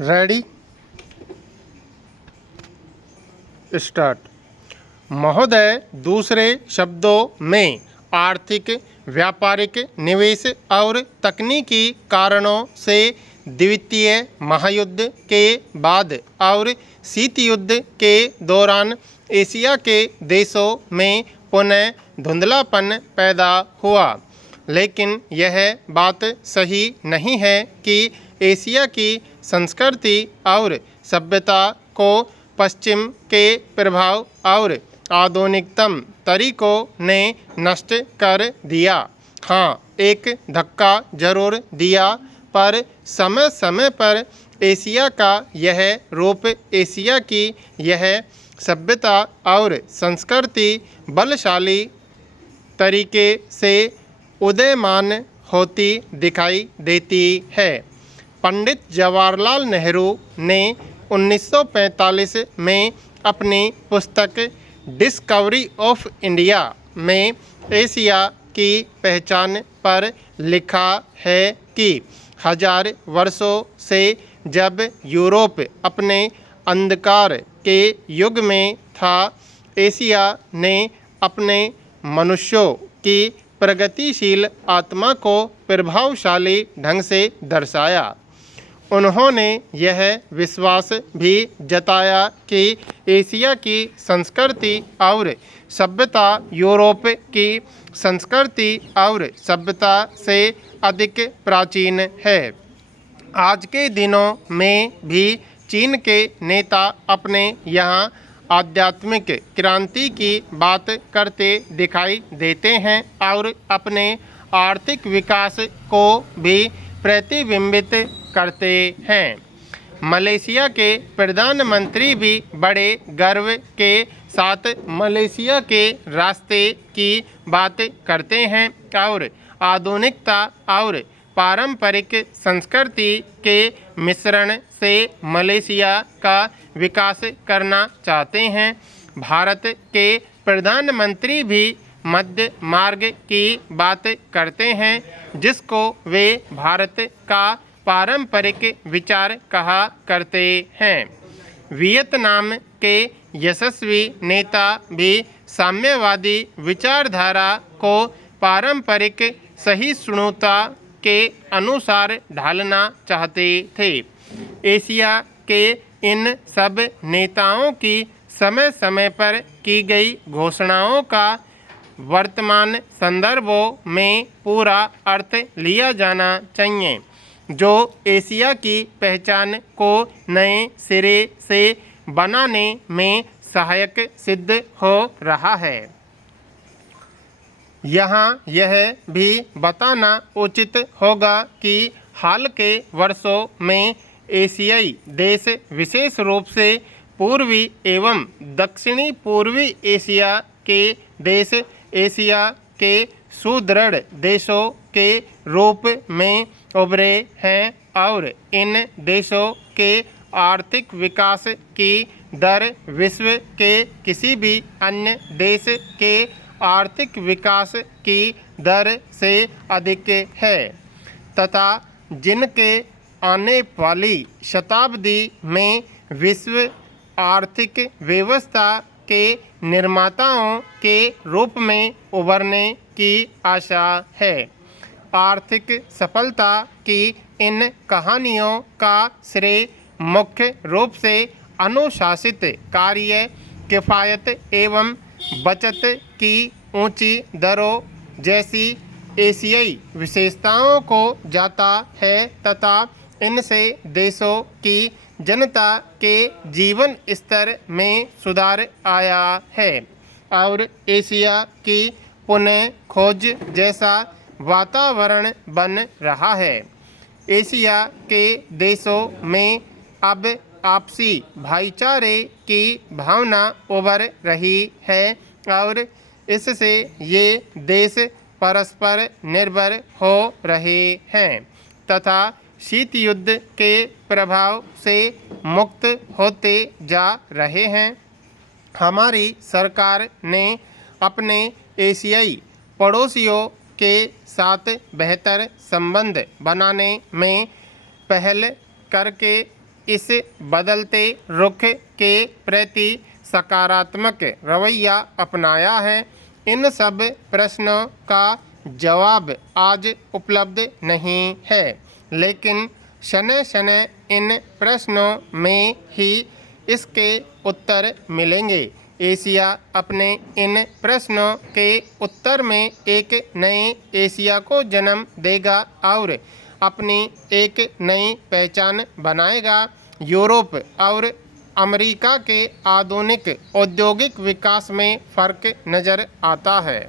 Ready start. महोदय, दूसरे शब्दों में आर्थिक, व्यापारिक, निवेश और तकनीकी कारणों से द्वितीय महायुद्ध के बाद और शीत युद्ध के दौरान एशिया के देशों में पुनः धुंधलापन पैदा हुआ। लेकिन यह बात सही नहीं है कि एशिया की संस्कृति और सभ्यता को पश्चिम के प्रभाव और आधुनिकतम तरीकों ने नष्ट कर दिया। हाँ, एक धक्का जरूर दिया, पर समय समय पर एशिया का यह रूप, एशिया की यह सभ्यता और संस्कृति बलशाली तरीके से उदयमान होती दिखाई देती है। पंडित जवाहरलाल नेहरू ने 1945 में अपनी पुस्तक डिस्कवरी ऑफ इंडिया में एशिया की पहचान पर लिखा है कि हजार वर्षों से जब यूरोप अपने अंधकार के युग में था, एशिया ने अपने मनुष्यों की प्रगतिशील आत्मा को प्रभावशाली ढंग से दर्शाया। उन्होंने यह विश्वास भी जताया कि एशिया की संस्कृति और सभ्यता यूरोप की संस्कृति और सभ्यता से अधिक प्राचीन है। आज के दिनों में भी चीन के नेता अपने यहाँ आध्यात्मिक क्रांति की बात करते दिखाई देते हैं और अपने आर्थिक विकास को भी प्रतिबिंबित करते हैं। मलेशिया के प्रधानमंत्री भी बड़े गर्व के साथ मलेशिया के रास्ते की बात करते हैं और आधुनिकता और पारंपरिक संस्कृति के मिश्रण से मलेशिया का विकास करना चाहते हैं। भारत के प्रधानमंत्री भी मध्य मार्ग की बात करते हैं, जिसको वे भारत का पारंपरिक विचार कहा करते हैं। वियतनाम के यशस्वी नेता भी साम्यवादी विचारधारा को पारंपरिक सहिष्णुता के अनुसार ढालना चाहते थे। एशिया के इन सब नेताओं की समय समय पर की गई घोषणाओं का वर्तमान संदर्भों में पूरा अर्थ लिया जाना चाहिए, जो एशिया की पहचान को नए सिरे से बनाने में सहायक सिद्ध हो रहा है। यहाँ यह भी बताना उचित होगा कि हाल के वर्षों में एशियाई देश, विशेष रूप से पूर्वी एवं दक्षिणी पूर्वी एशिया के देश, एशिया के सुदृढ़ देशों के रूप में उभरे हैं और इन देशों के आर्थिक विकास की दर विश्व के किसी भी अन्य देश के आर्थिक विकास की दर से अधिक है तथा जिनके आने वाली शताब्दी में विश्व आर्थिक व्यवस्था के निर्माताओं के रूप में उभरने की आशा है। आर्थिक सफलता की इन कहानियों का श्रेय मुख्य रूप से अनुशासित कार्य, किफ़ायत एवं बचत की ऊंची दरों जैसी एशियाई विशेषताओं को जाता है तथा इनसे देशों की जनता के जीवन स्तर में सुधार आया है और एशिया की पुनः खोज जैसा वातावरण बन रहा है। एशिया के देशों में अब आपसी भाईचारे की भावना उभर रही है और इससे ये देश परस्पर निर्भर हो रहे हैं तथा शीत युद्ध के प्रभाव से मुक्त होते जा रहे हैं। हमारी सरकार ने अपने एशियाई पड़ोसियों के साथ बेहतर संबंध बनाने में पहल करके इस बदलते रुख के प्रति सकारात्मक रवैया अपनाया है। इन सब प्रश्नों का जवाब आज उपलब्ध नहीं है, लेकिन शनय शनय इन प्रश्नों में ही इसके उत्तर मिलेंगे। एशिया अपने इन प्रश्नों के उत्तर में एक नए एशिया को जन्म देगा और अपनी एक नई पहचान बनाएगा। यूरोप और अमेरिका के आधुनिक औद्योगिक विकास में फ़र्क नज़र आता है।